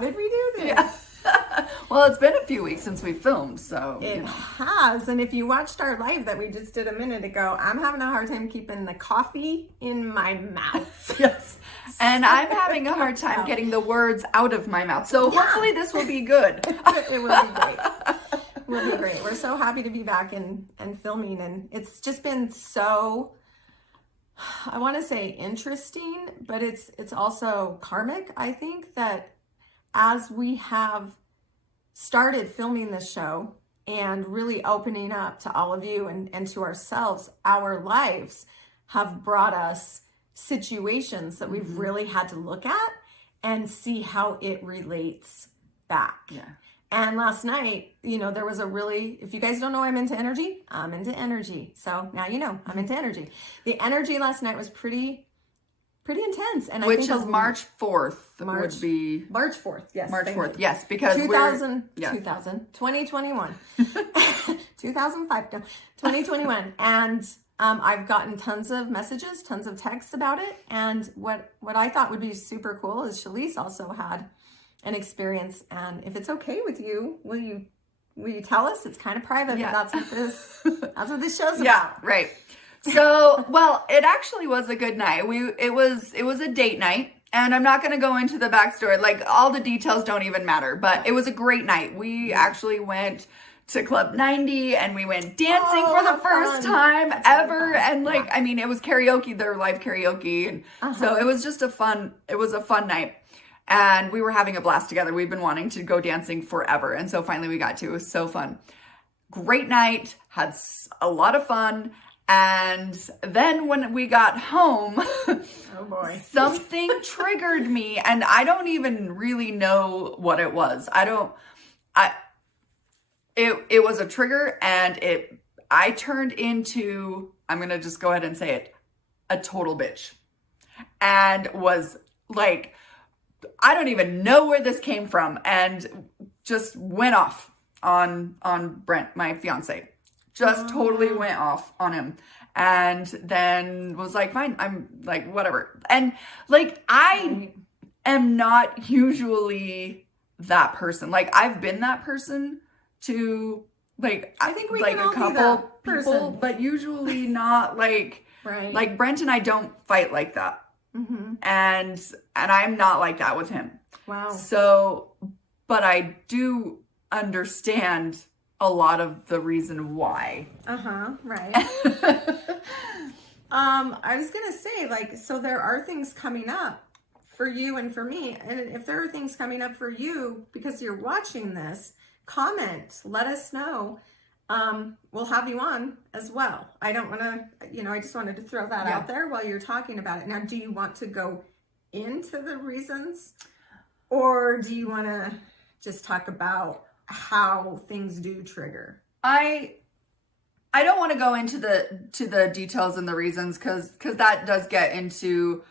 did we do this? Yeah. Well, it's been a few weeks since we filmed, so. It has. And if you watched our live that we just did a minute ago, I'm having a hard time keeping the coffee in my mouth. Yes. And I'm having a hard time getting the words out of my mouth. So hopefully this will be good. It will be great. It will be great. We're so happy to be back and filming. And it's just been so, I want to say interesting, but it's also karmic, I think, that as we have started filming this show and really opening up to all of you and to ourselves, our lives have brought us situations that we've really had to look at and see how it relates back. Yeah. And last night, there was a really, if you guys don't know I'm into energy, I'm into energy. So now you know I'm into energy. The energy last night was pretty intense. And Which is March 4th would be... March 4th, yes. March 4th, yes, because 2021. 2005, no, 2021. And I've gotten tons of messages, tons of texts about it. And what I thought would be super cool is Chalese also had an experience. And if it's okay with you, will you tell us? It's kind of private, but that's what this show's about. Yeah, right. So, well, it actually was a good night. It was a date night, and I'm not going to go into the backstory. Like, all the details don't even matter, but it was a great night. We actually went to Club 90 and we went dancing for the first time ever. And I mean, it was karaoke, their live karaoke. And so it was just a fun night. And we were having a blast together. We've been wanting to go dancing forever. And so finally we got to. It was so fun. Great night, had a lot of fun. And then when we got home, oh boy, something triggered me, and I don't even really know what it was. It was a trigger, and I turned into, I'm going to just go ahead and say it, a total bitch. And was like, I don't even know where this came from, and just went off on Brent, my fiance. Just totally went off on him, and then was like, fine, I'm like, whatever. And I am not usually that person. Like, I've been that person to I think we like can all a couple be that person. people, but usually not right. Like Brent and I don't fight like that. Mm-hmm. And I'm not like that with him. Wow. So, but I do understand a lot of the reason why. Right. I was gonna say, so there are things coming up for you and for me, and if there are things coming up for you because you're watching this, comment, let us know. We'll have you on as well. I don't want to, I just wanted to throw that out there while you're talking about it. Now, do you want to go into the reasons, or do you want to just talk about how things do trigger? I don't want to go into the details and the reasons because that does get into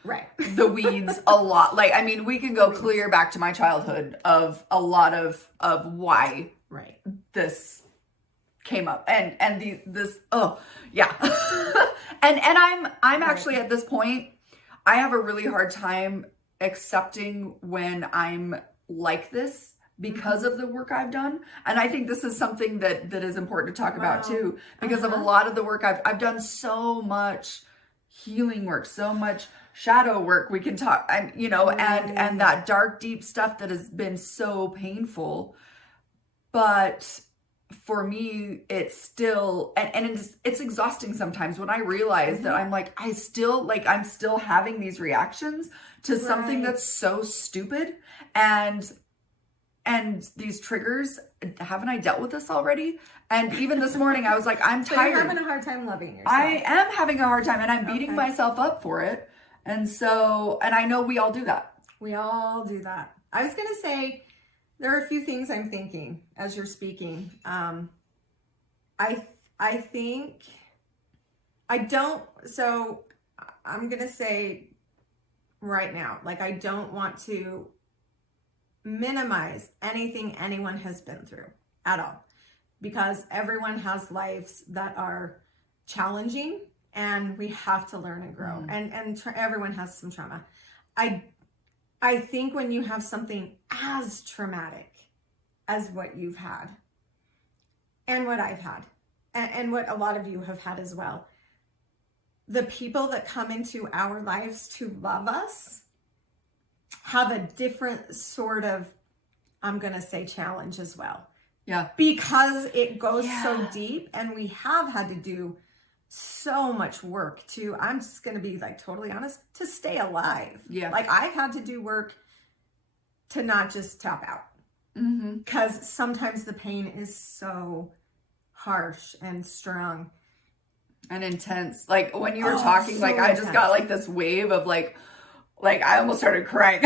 the weeds a lot. Like, I mean, we can go clear back to my childhood of a lot of why this came up and and I'm actually at this point, I have a really hard time accepting when I'm like this because of the work I've done. And I think this is something that is important to talk about too, because of a lot of the work I've done. So much healing work, so much shadow work. We can talk, and and that dark, deep stuff that has been so painful. But for me, it's still, and it's exhausting sometimes when I realize that I'm like, I'm still having these reactions to something that's so stupid. And these triggers, haven't I dealt with this already? And even this morning, I was like, I'm tired. You're having a hard time loving yourself. I am having a hard time, and I'm beating myself up for it. And so, and I know we all do that. We all do that. I was going to say, there are a few things I'm thinking as you're speaking. I think, so I'm going to say right now, I don't want to minimize anything anyone has been through at all, because everyone has lives that are challenging, and we have to learn and grow, and everyone has some trauma. I think when you have something as traumatic as what you've had and what I've had and what a lot of you have had as well, the people that come into our lives to love us have a different sort of, I'm going to say, challenge as well. Yeah. Because it goes so deep, and we have had to do so much work to, I'm just going to be like totally honest, to stay alive. Yeah. Like I've had to do work to not just tap out. Because sometimes the pain is so harsh and strong. And intense. Like when you were talking, so like I just got like this wave of like I almost started crying.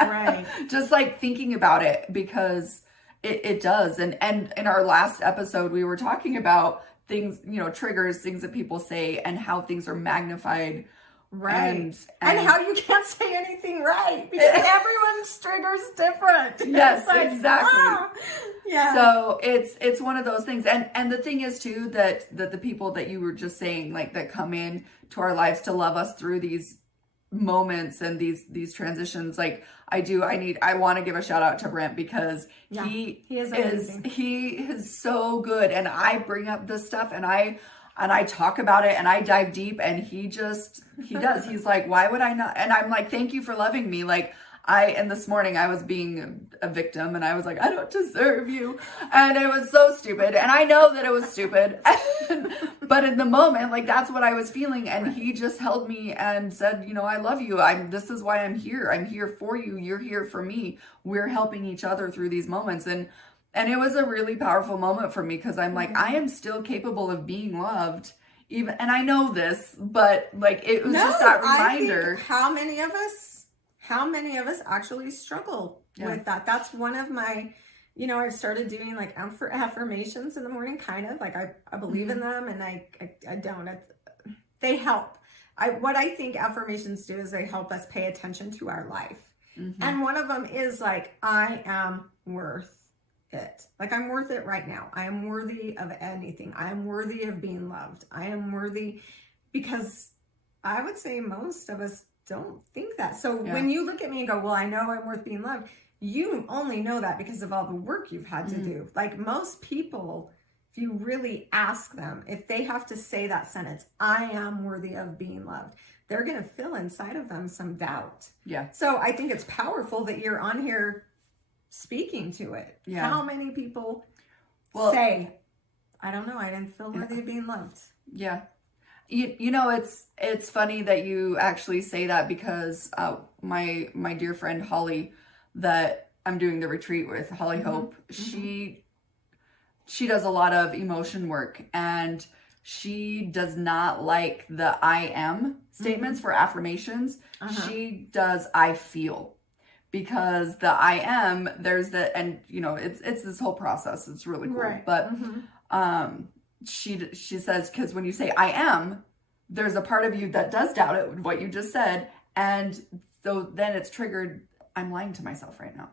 Right. Just like thinking about it, because it does. And in our last episode, we were talking about things, triggers, things that people say, and how things are magnified. Right. And how you can't say anything right because everyone's trigger's different. Yes, like, exactly. Yeah. So it's one of those things. And the thing is too, that the people that you were just saying, like, that come in to our lives to love us through these moments and these transitions, like I want to give a shout out to Brent, because he is so good. And I bring up this stuff and I talk about it and I dive deep, and he does. He's like, why would I not? And I'm like, thank you for loving me. Like and this morning I was being a victim and I was like, I don't deserve you. And it was so stupid. And I know that it was stupid, but in the moment, like that's what I was feeling. And he just held me and said, I love you. This is why I'm here. I'm here for you. You're here for me. We're helping each other through these moments. And it was a really powerful moment for me, because I'm like, I am still capable of being loved, even, and I know this, but like it was just that reminder. I think how many of us actually struggle with that? That's one of my, I've started doing like affirmations in the morning, kind of like I believe in them, and I don't. They help. What I think affirmations do is they help us pay attention to our life, and one of them is like, I am worth it. Like I'm worth it right now. I am worthy of anything. I am worthy of being loved. I am worthy, because I would say most of us don't think that. So when you look at me and go, well, I know I'm worth being loved, you only know that because of all the work you've had to do. Like most people, if you really ask them, if they have to say that sentence, I am worthy of being loved, they're going to feel inside of them some doubt. Yeah. So I think it's powerful that you're on here speaking to it. Yeah. How many people say, I don't know, I didn't feel worthy of being loved? Yeah. It's funny that you actually say that, because my dear friend Holly, that I'm doing the retreat with, Holly Hope, she does a lot of emotion work, and she does not like the I am statements for affirmations. She does I feel. Because the I am, there's the, and it's this whole process. It's really cool. Right. But she says, because when you say I am, there's a part of you that does doubt it, what you just said. And so then it's triggered, I'm lying to myself right now.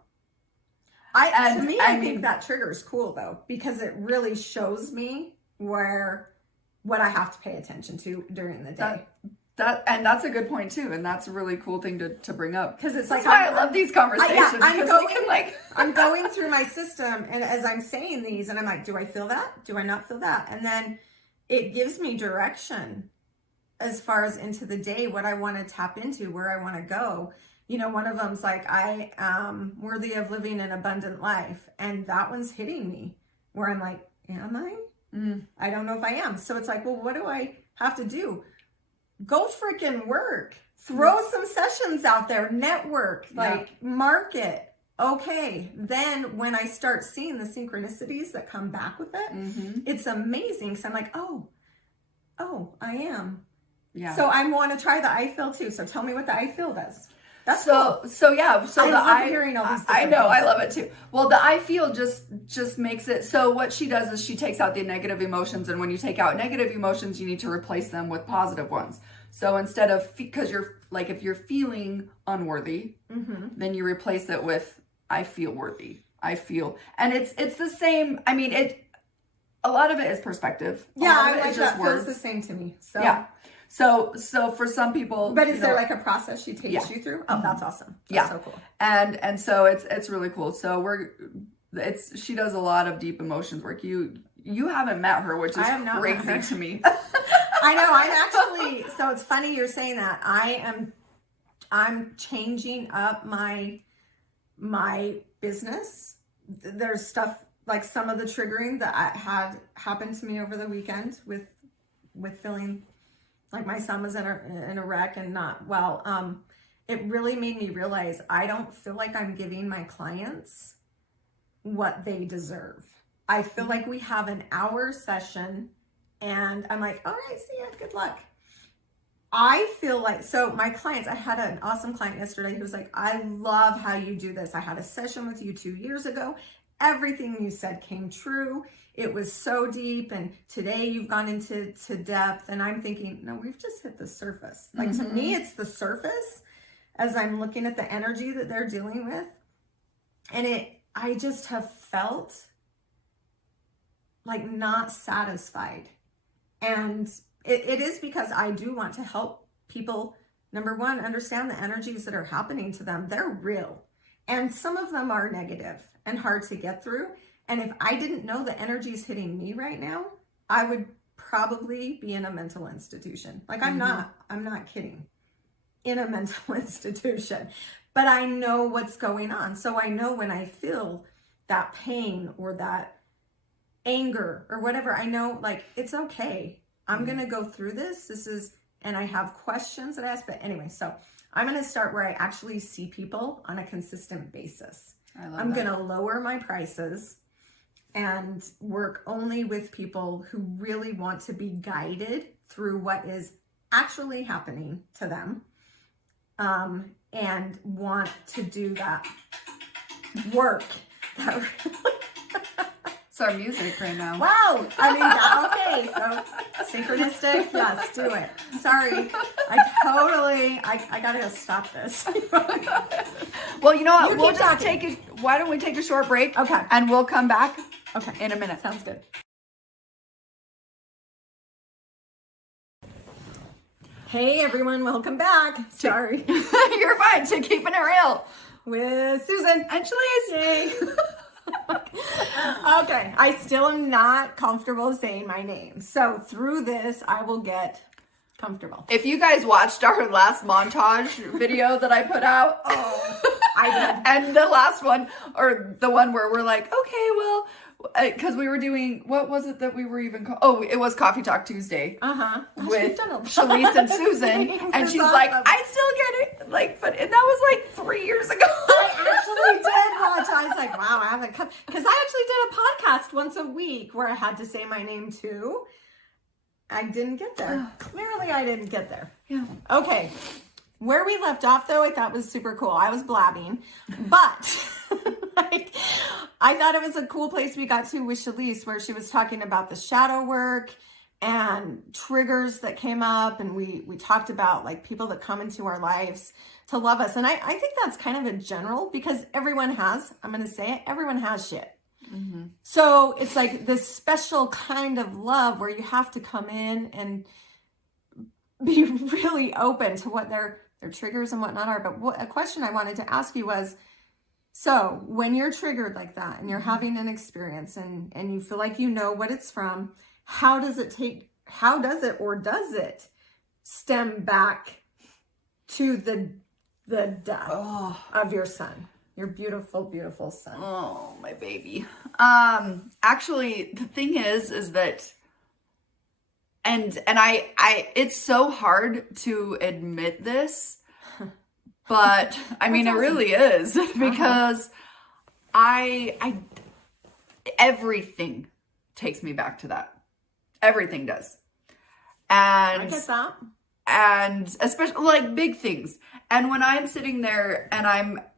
I think that trigger is cool though, because it really shows me what I have to pay attention to during the day. And that's a good point too, and that's a really cool thing to bring up, because it's like, that's why I love these conversations. I'm going through my system, and as I'm saying these, and I'm like, do I feel that? Do I not feel that? And then it gives me direction as far as into the day, what I want to tap into, where I want to go. One of them's like, I am worthy of living an abundant life, and that one's hitting me, where I'm like, am I? I don't know if I am. So it's like, well, what do I have to do? Go freaking work. Throw some sessions out there. Network. Market. Okay. Then when I start seeing the synchronicities that come back with it, it's amazing. So I'm like, oh, I am. Yeah. So I want to try the I feel too. So tell me what the I feel does. That's cool. So I love hearing all these things. I know, I love it too. Well, the I feel just makes it, so what she does is she takes out the negative emotions, and when you take out negative emotions, you need to replace them with positive ones. So instead of, because you're like, if you're feeling unworthy, then you replace it with I feel worthy. I feel, and it's the same. I mean, a lot of it is perspective. Yeah, I like that. Feels the same to me. So yeah. So for some people, But is there like a process she takes Yeah. you through? Oh, that's awesome. That's Yeah. so cool. And so it's really cool. So she does a lot of deep emotions work. You haven't met her, which is I have not met crazy her. to me. I know. I'm actually, so it's funny you're saying that. I'm changing up my business. There's stuff like some of the triggering that I had happened to me over the weekend with feeling like my son was in a wreck and not well. It really made me realize I don't feel like I'm giving my clients what they deserve. I feel like we have an hour session and I'm like, all right, see ya, good luck. I feel like, so my clients, I had an awesome client yesterday who was like, I love how you do this. I had a session with you 2 years ago. Everything you said came true. It was so deep. And today you've gone into depth. And I'm thinking, no, we've just hit the surface. Like to me, it's the surface as I'm looking at the energy that they're dealing with. And I just have felt like not satisfied. And it is because I do want to help people, number one, understand the energies that are happening to them. They're real. And some of them are negative and hard to get through. And if I didn't know the energies hitting me right now, I would probably be in a mental institution. Like I'm not kidding, in a mental institution. But I know what's going on. So I know when I feel that pain or that anger or whatever, I know like it's okay. I'm going to go through this. And I have questions that I ask, but anyway, so I'm going to start where I actually see people on a consistent basis. I'm going to lower my prices and work only with people who really want to be guided through what is actually happening to them, and want to do that work. It's our music right now. Wow. I mean, okay. So synchronistic. Yes, do it. Sorry. I got to stop this. Well, you know what? You We'll keep just talking. why don't we take a short break? Okay. And we'll come back Okay. in a minute. Sounds good. Hey, everyone. Welcome back. Sorry. You're fine to keeping it real. With Susan. And Chalese. Yay. Okay. I still am not comfortable saying my name. So through this, I will get comfortable. If you guys watched our last montage video that I put out, I did. and the last one, or the one where we're like, okay, well, because we were doing, what was it that we were even called? Oh, it was Coffee Talk Tuesday. Gosh, we've With done a lot. Chalese and Susan. And That's she's like, awesome. I still get it. Like, but and that was like 3 years ago. I actually did watch. I was like, wow, I haven't come. Because I actually did a podcast once a week where I had to say my name too. I didn't get there. Clearly, I didn't get there. Yeah. Okay. Where we left off, though, I thought was super cool. I was blabbing. But like, I thought it was a cool place we got to with Chalese, where she was talking about the shadow work and triggers that came up. And we talked about like people that come into our lives to love us. And I think that's kind of a general, because everyone has, I'm going to say it, everyone has shit. Mm-hmm. So it's like this special kind of love where you have to come in and be really open to what their triggers and whatnot are. But a question I wanted to ask you was, so when you're triggered like that and you're having an experience and you feel like you know what it's from, how does it stem back to the death of your son? Your beautiful, beautiful son. Oh, my baby. Actually, the thing is that, and I, it's so hard to admit this, but I mean, That's it really is, because everything takes me back to that. Everything does. And I get that. and especially like big things. And when I'm sitting there and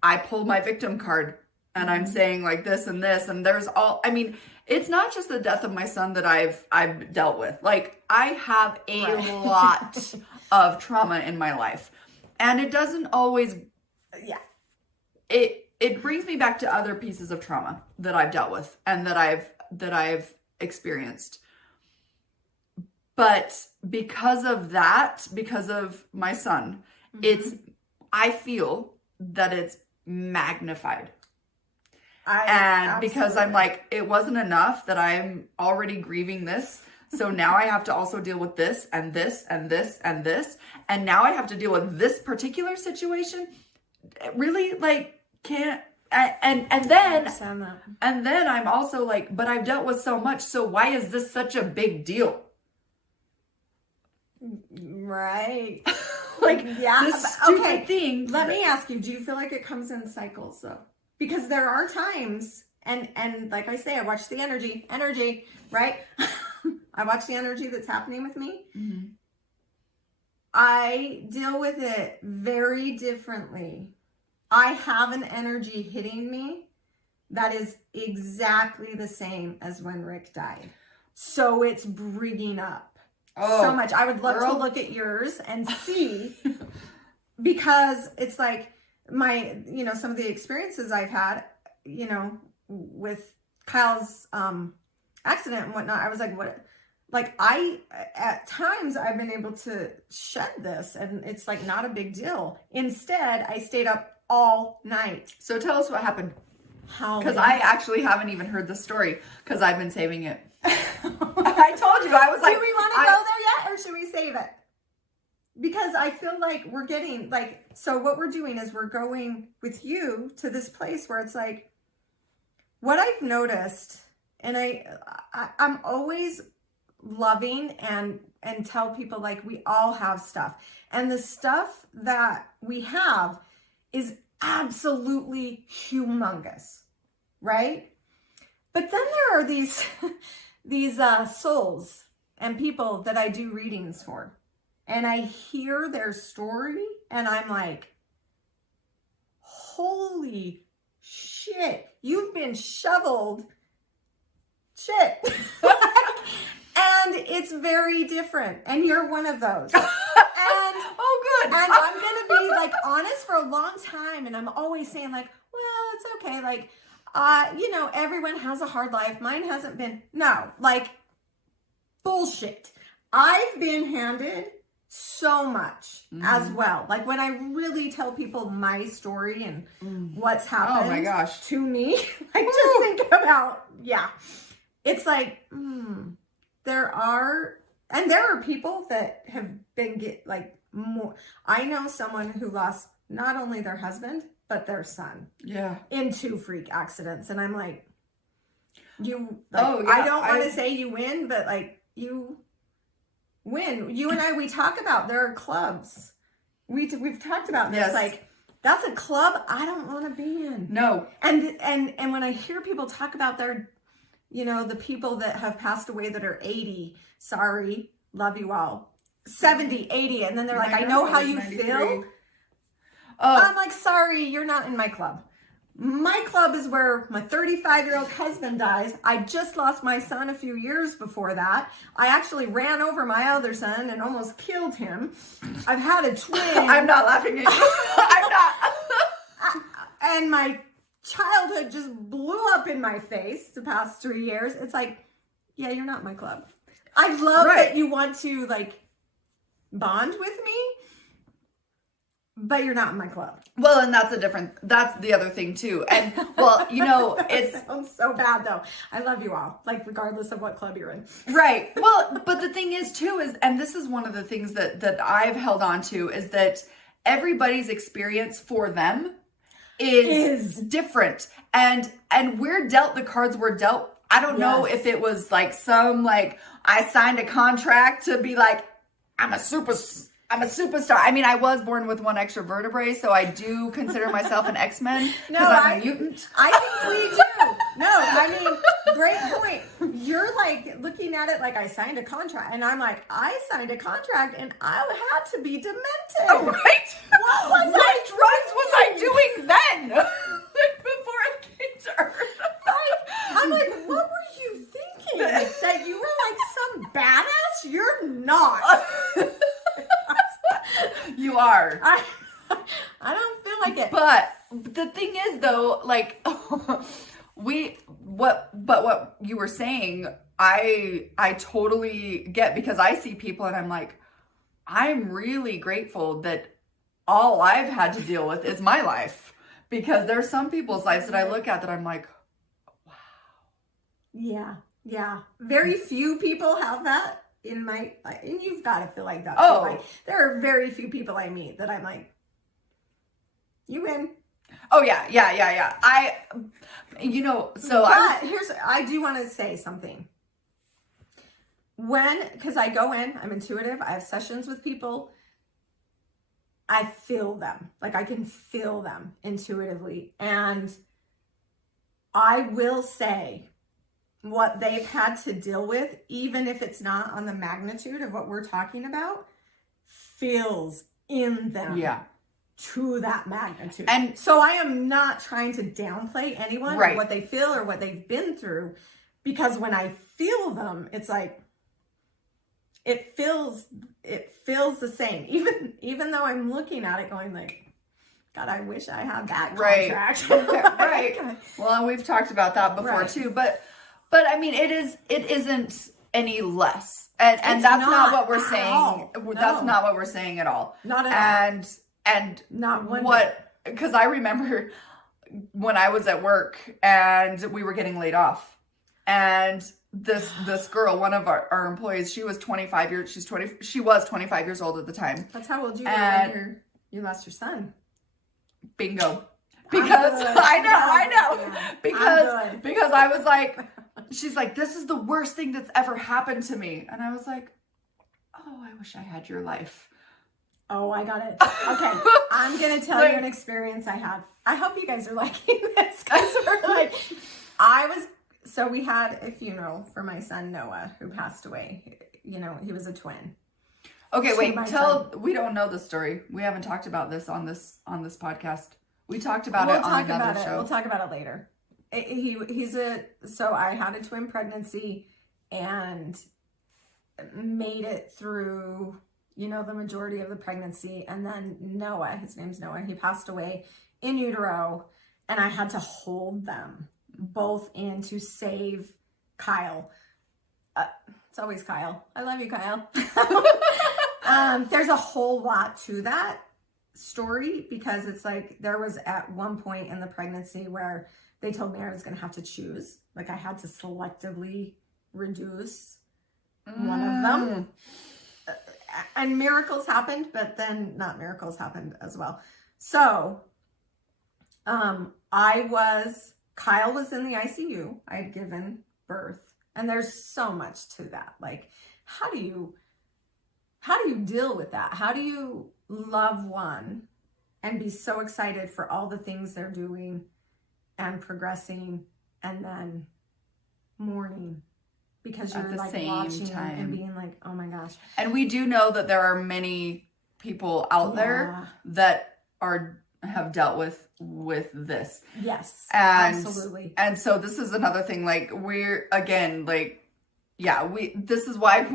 I pull my victim card and I'm saying like this, and there's I mean, it's not just the death of my son that I've dealt with. Like I have a lot of trauma in my life, and it doesn't always, it brings me back to other pieces of trauma that I've dealt with and that I've experienced. But because of that, because of my son, I feel that it's magnified. Because I'm like, it wasn't enough that I'm already grieving this. So now I have to also deal with this and this and this and this. And now I have to deal with this particular situation. It really, like, can't. And then I'm also like, but I've dealt with so much. So why is this such a big deal? Right. Like, this stupid thing. Let me ask you, do you feel like it comes in cycles though? Because there are times, and like I say, I watch the energy, right? I watch the energy that's happening with me. Mm-hmm. I deal with it very differently. I have an energy hitting me that is exactly the same as when Rick died. So it's bringing up so much. I would love to look at yours and see, because it's like, some of the experiences I've had, with Kyle's accident and whatnot, I was like, what? Like, at times I've been able to shed this and it's like not a big deal. Instead, I stayed up all night. So tell us what happened. How? Because I actually haven't even heard the story because I've been saving it. I told you, I was like, do we want to go there yet or should we save it? Because I feel like we're getting so what we're doing is we're going with you to this place where it's like, what I've noticed, and I'm always loving and tell people, like, we all have stuff, and the stuff that we have is absolutely humongous, right? But then there are these souls and people that I do readings for. And I hear their story and I'm like, holy shit, you've been shoveled shit. And it's very different. And you're one of those. And oh, good. And I'm going to be like honest for a long time. And I'm always saying like, well, it's okay. Like, everyone has a hard life. Mine hasn't been. No, like, bullshit. I've been handed so much as well. Like, when I really tell people my story and what's happened oh my gosh. to me, like, just think about, it's like, there are people that have been more. I know someone who lost not only their husband, but their son in 2 freak accidents. And I'm like, I don't want to say you win, but like, you win. You and I, we talk about, there are clubs. We've talked about this. Yes. Like, that's a club I don't want to be in. No. And when I hear people talk about their, the people that have passed away that are 80, sorry, love you all, 70, 80. And then they're like, I know how you 93. Feel. I'm like, sorry, you're not in my club. My club is where my 35-year-old husband dies. I just lost my son a few years before that. I actually ran over my other son and almost killed him. I've had a twin. I'm not laughing at you. I'm not. And my childhood just blew up in my face the past 3 years. It's like, yeah, you're not my club. I love that you want to like bond with me, but you're not in my club. Well, and that's the other thing too. And well, it sounds so bad though. I love you all, like, regardless of what club you're in. Right. Well, but the thing is too is, and this is one of the things that I've held on to, is that everybody's experience for them is different. And we're dealt the cards we're dealt. I don't know if it was like I signed a contract to be like, I'm a superstar. I mean, I was born with 1 extra vertebrae, so I do consider myself an X-Men because I'm a mutant. I think we do. No, I mean, great point. You're like looking at it like I signed a contract, and I'm like, I signed a contract, and I had to be demented. Oh, right? What drugs was I doing then? Before I came to Earth. I'm like, what were you thinking? That you were like some badass? You're not. You are. I don't feel like it. But the thing is though, like what you were saying I totally get, because I see people and I'm like, I'm really grateful that all I've had to deal with is my life, because there's some people's lives that I look at that I'm like, wow. Yeah. Yeah. Very few people have that in my, and you've got to feel like that too. Oh. Like, there are very few people I meet that I'm like, you win. Oh yeah. So I do want to say something. Because I go in, I'm intuitive, I have sessions with people, I feel them. Like, I can feel them intuitively. And I will say what they've had to deal with, even if it's not on the magnitude of what we're talking about, feels in them. Yeah. To that magnitude. And so I am not trying to downplay anyone or what they feel or what they've been through, because when I feel them, it's like, it feels the same. Even though I'm looking at it going like, God, I wish I had that contract. Right. Well, and we've talked about that before too, but I mean, it isn't any less. And that's not what we're saying. No. That's not what we're saying at all. Not at all. And not one because I remember when I was at work and we were getting laid off, and this girl, one of our employees, she was 25 years old at the time. That's how old you were when you lost your son. Bingo. Because I know. Yeah. Because I was like, she's like, this is the worst thing that's ever happened to me. And I was like, oh, I wish I had your life. Oh, I got it. Okay, I'm going to tell you an experience I had. I hope you guys are liking this, because we're like, so we had a funeral for my son, Noah, who passed away. You know, he was a twin. Okay, wait, we don't know the story. We haven't talked about this on this podcast. We talked about it on another show. We'll talk about it later. So I had a twin pregnancy and made it through, the majority of the pregnancy. And then Noah, his name's Noah, he passed away in utero, and I had to hold them both in to save Kyle. It's always Kyle. I love you, Kyle. There's a whole lot to that story, because it's like, there was at one point in the pregnancy where they told me I was going to have to choose. Like, I had to selectively reduce one of them. And miracles happened, but then not miracles happened as well. So, Kyle was in the ICU. I had given birth, and there's so much to that. Like, how do you deal with that? How do you love one and be so excited for all the things they're doing and progressing, and then mourning because you're like watching them and being like, oh my gosh. And we do know that there are many people out there that have dealt with this. Yes, absolutely. And so this is another thing, like, we're, again, like, this is why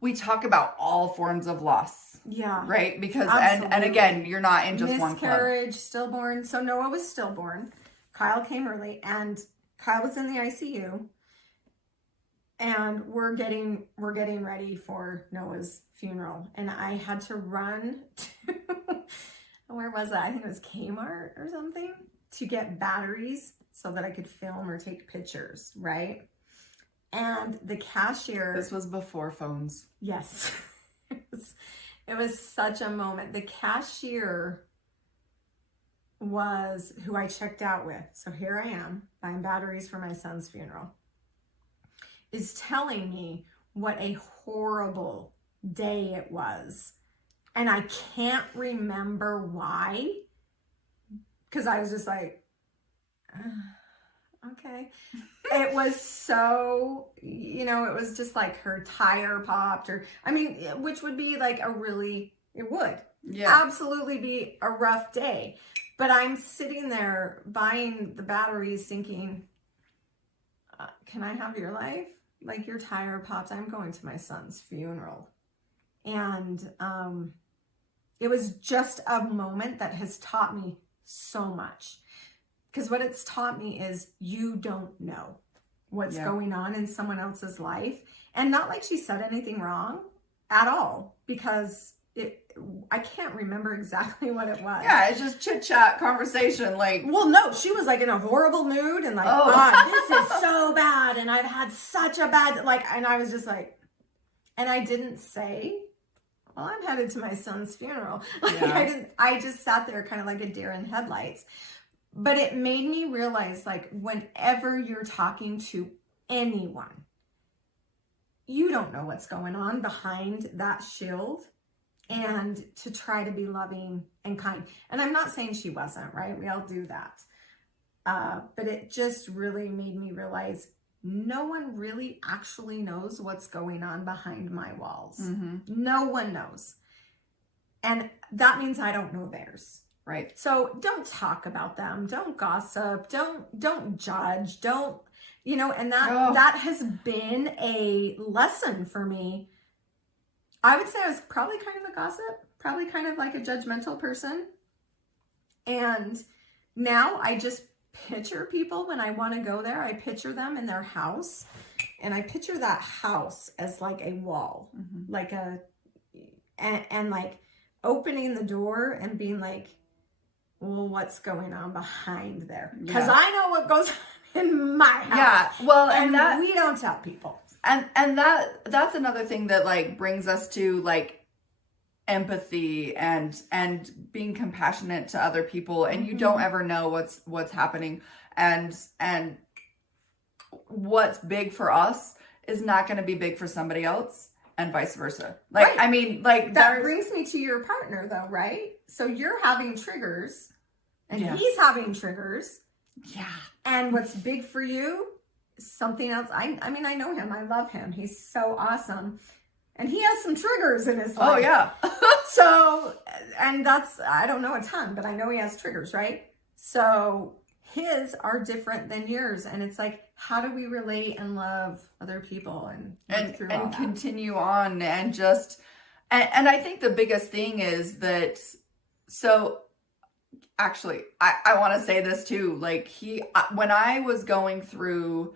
we talk about all forms of loss. Yeah. Right? Because, and again, you're not in just one club. Miscarriage, stillborn. So Noah was stillborn. Kyle came early, and Kyle was in the ICU. And we're getting ready for Noah's funeral. And I had to run to, where was that? I think it was Kmart or something, to get batteries so that I could film or take pictures, right? And the cashier... This was before phones. Yes. It was such a moment. The cashier was who I checked out with. So here I am buying batteries for my son's funeral. Is telling me what a horrible day it was. And I can't remember why. Because I was just like, okay. It was so, it was just like her tire popped, which would be like it would absolutely be a rough day. But I'm sitting there buying the batteries thinking, can I have your life? Like, your tire popped. I'm going to my son's funeral. And it was just a moment that has taught me so much. Because what it's taught me is, you don't know. what's going on in someone else's life. And not like she said anything wrong at all, because I can't remember exactly what it was. Yeah, it's just chit chat conversation. Like, well, no, she was like in a horrible mood and like, God, this is so bad. And I've had such a bad, like, and I was just like, and I didn't say, well, I'm headed to my son's funeral. Like, I just sat there kind of like a deer in headlights. But it made me realize, like, whenever you're talking to anyone, you don't know what's going on behind that shield. And to try to be loving and kind. And I'm not saying she wasn't, right? We all do that. But it just really made me realize no one really actually knows what's going on behind my walls. Mm-hmm. No one knows. And that means I don't know theirs. Right. So don't talk about them. Don't gossip. Don't judge. Don't, and that has been a lesson for me. I would say I was probably kind of a gossip, probably kind of like a judgmental person. And now I just picture people when I want to go there. I picture them in their house, and I picture that house as like a wall, mm-hmm. like and like opening the door and being like, well, what's going on behind there? Because I know what goes on in my house. Yeah, well, and that we don't tell people. And that's another thing that like brings us to like empathy and being compassionate to other people, and you don't ever know what's happening, and what's big for us is not going to be big for somebody else, and vice versa. Like, right. I mean, like that brings me to your partner though, right? So you're having triggers and he's having triggers. Yeah. And what's big for you, something else. I mean, I know him. I love him. He's so awesome. And he has some triggers in his life. Oh, yeah. So, and that's, I don't know a ton, but I know he has triggers, right? So his are different than yours. And it's like, how do we relate and love other people and continue on and just, and I think the biggest thing is that, so actually, I want to say this too. Like when I was going through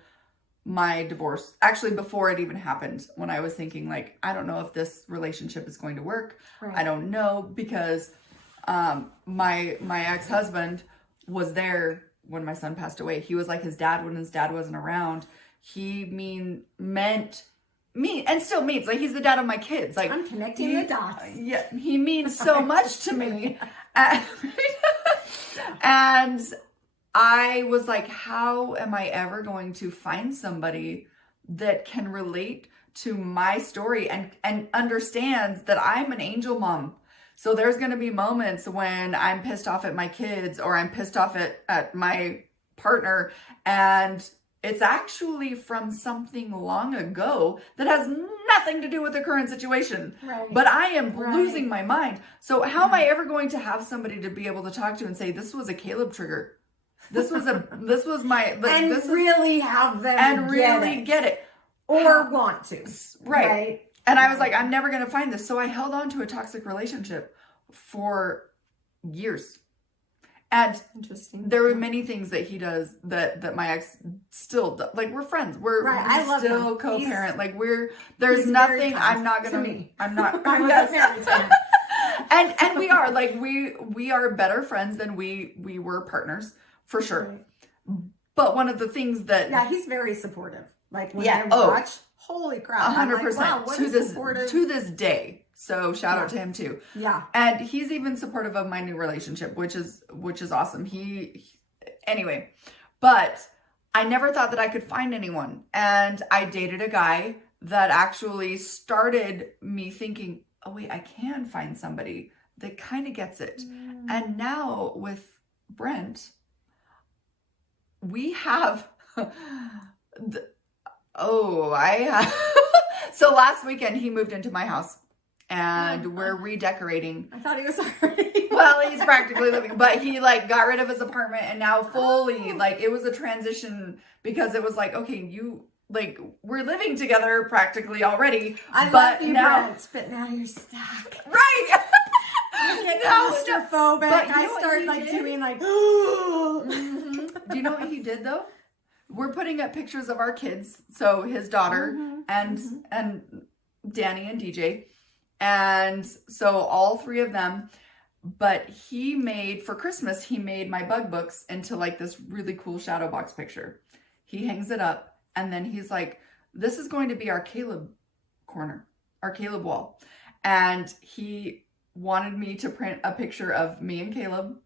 my divorce, actually before it even happened, when I was thinking like, I don't know if this relationship is going to work. Right. I don't know, because my ex-husband was there when my son passed away. He was like his dad when his dad wasn't around. He meant me and still means, like, he's the dad of my kids. Like, I'm connecting the dots. Yeah, he means so much to me. And I was like, how am I ever going to find somebody that can relate to my story and understands that I'm an angel mom? So there's going to be moments when I'm pissed off at my kids, or I'm pissed off at my partner, and it's actually from something long ago that has nothing to do with the current situation. Right. But I am losing my mind. So how am I ever going to have somebody to be able to talk to and say, this was a Caleb trigger. This was my, like, and this really have them and really get it. Or want to. Right. And I was like, I'm never going to find this. So I held on to a toxic relationship for years. And there were many things that he does that my ex still does. Like, we're friends. We're still co-parent. Like, there's nothing I'm not going to, I'm not. And we are like, we are better friends than we were partners for sure. Right. But one of the things that. Yeah, he's very supportive. Like when I watch, holy crap. 100%. Wow, to this day. So shout out to him too. Yeah. And he's even supportive of my new relationship, which is awesome. Anyway, but I never thought that I could find anyone. And I dated a guy that actually started me thinking, oh wait, I can find somebody that kind of gets it. Mm. And now with Brent, we have, so last weekend he moved into my house. And we're redecorating. I thought he was already. Well, he's practically living, but he like got rid of his apartment and now fully like it was a transition, because it was like, okay, we're living together practically already. I love you, Brent, but now you're stuck. Right. I get claustrophobic. I start like doing like. Mm-hmm. Do you know what he did though? we're putting up pictures of our kids. So his daughter and Danny and DJ. And so all three of them. But he made, for Christmas, he made my bug books into like this really cool shadow box picture. He hangs it up and then he's like, this is going to be our Caleb corner, our Caleb wall. And he wanted me to print a picture of me and Caleb.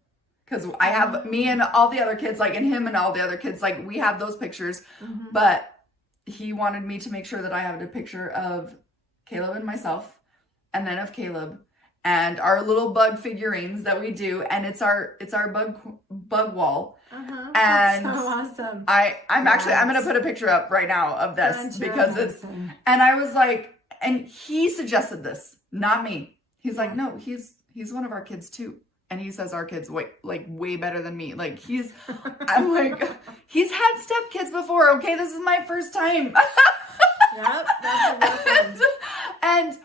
Because I have me and all the other kids, like, and him and all the other kids, like, we have those pictures. But he wanted me to make sure that I had a picture of Caleb and myself, and then of Caleb, and our little bug figurines that we do, and it's our bug wall. And that's so awesome. I'm gonna put a picture up right now of this That's because awesome. and I was like, and he suggested this, not me. He's like, no, he's one of our kids too. And he says our kids way better than me. Like I'm like, he's had stepkids before. Okay, this is my first time. Yep, that's a reference.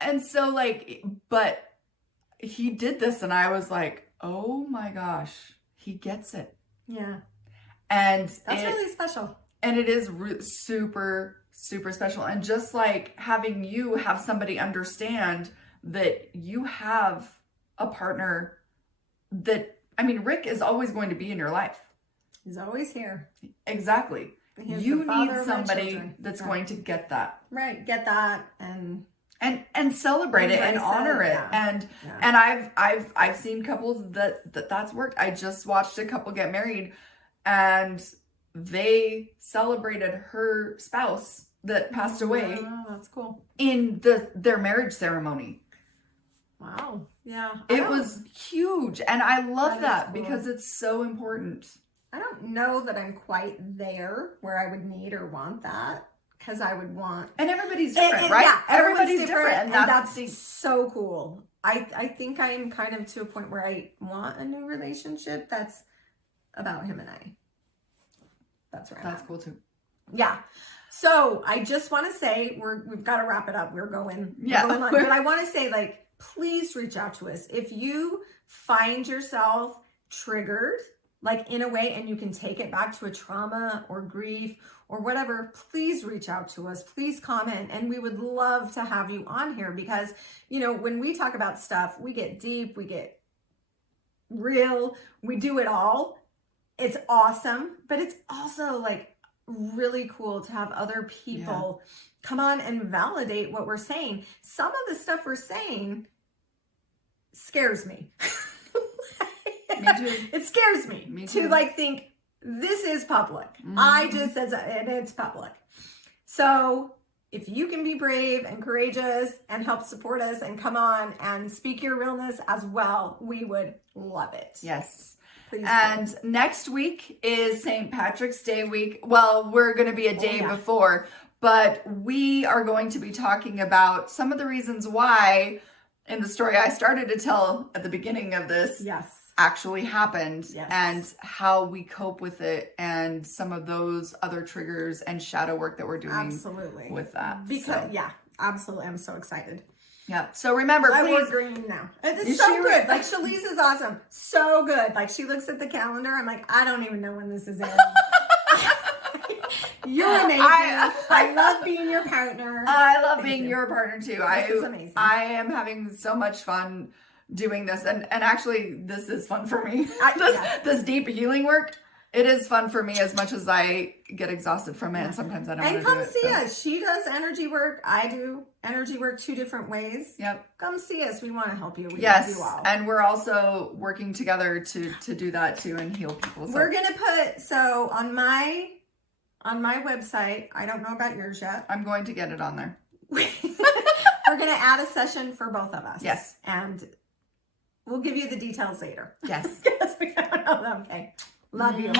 And so like, but he did this, and I was like, oh my gosh, he gets it. Yeah, and that's really special. And it is super, super special. And just like having you have somebody understand that you have a partner that, I mean, Rick is always going to be in your life. He's always here. Exactly. You need somebody that's going to get that. Right. Get that and celebrate it and honor it. Yeah. And I've seen couples that's worked. I just watched a couple get married and they celebrated her spouse that passed away. Oh, that's cool. In their marriage ceremony. Wow. Yeah. It was huge. And I love that cool. because it's so important. I don't know that I'm quite there where I would need or want that, because I would want... And everybody's different, right? Yeah, everybody's different. And that's so cool. I think I'm kind of to a point where I want a new relationship that's about him and I. That's right. That's cool too. Yeah. So I just want to say we've got to wrap it up. We're going on. But I want to say, like, please reach out to us. If you find yourself triggered, like in a way, and you can take it back to a trauma or grief or whatever, please reach out to us. Please comment. And we would love to have you on here because, you know, when we talk about stuff, we get deep, we get real, we do it all. It's awesome. But it's also like really cool to have other people come on and validate what we're saying. Some of the stuff we're saying scares me. Me too. It scares me to like think this is public. I just said and it's public. So if you can be brave and courageous and help support us and come on and speak your realness as well, we would love it. Yes. Please. And next week is St. Patrick's Day week. Well, we're going to be a day before, but we are going to be talking about some of the reasons why in the story I started to tell at the beginning of this actually happened and how we cope with it and some of those other triggers and shadow work that we're doing with that. Because absolutely. I'm so excited. Yeah. So remember, I please. want green now. It's so good. Like Chalese is awesome. So good. Like she looks at the calendar. I'm like, I don't even know when this is ending. You're amazing. I love being your partner. I love being your partner too. This is amazing. I am having so much fun doing this, and actually this is fun for me. This deep healing work, it is fun for me as much as I get exhausted from it, and sometimes I don't want to do it. And come see us. She does energy work. I do energy work 2 different ways. Yep. Come see us. We want to help you. We yes, love you all. And we're also working together to do that too and heal people. So. We're gonna put on my website. I don't know about yours yet. I'm going to get it on there. We're gonna add a session for both of us. Yes. And we'll give you the details later. Yes. Yes, we don't know them. Okay. Love you.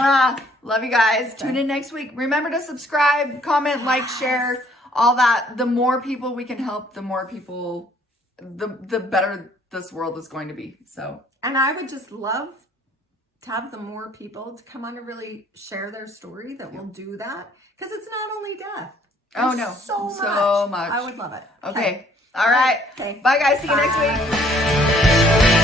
Love you guys. Tune in next week. Remember to subscribe, comment, like, share, all that. The more people we can help, the more people, the better this world is going to be. So. And I would just love to have the more people to come on and really share their story that will do that. Because it's not only death. There's so much. I would love it. Okay. All right. Okay. Bye, guys. See you next week.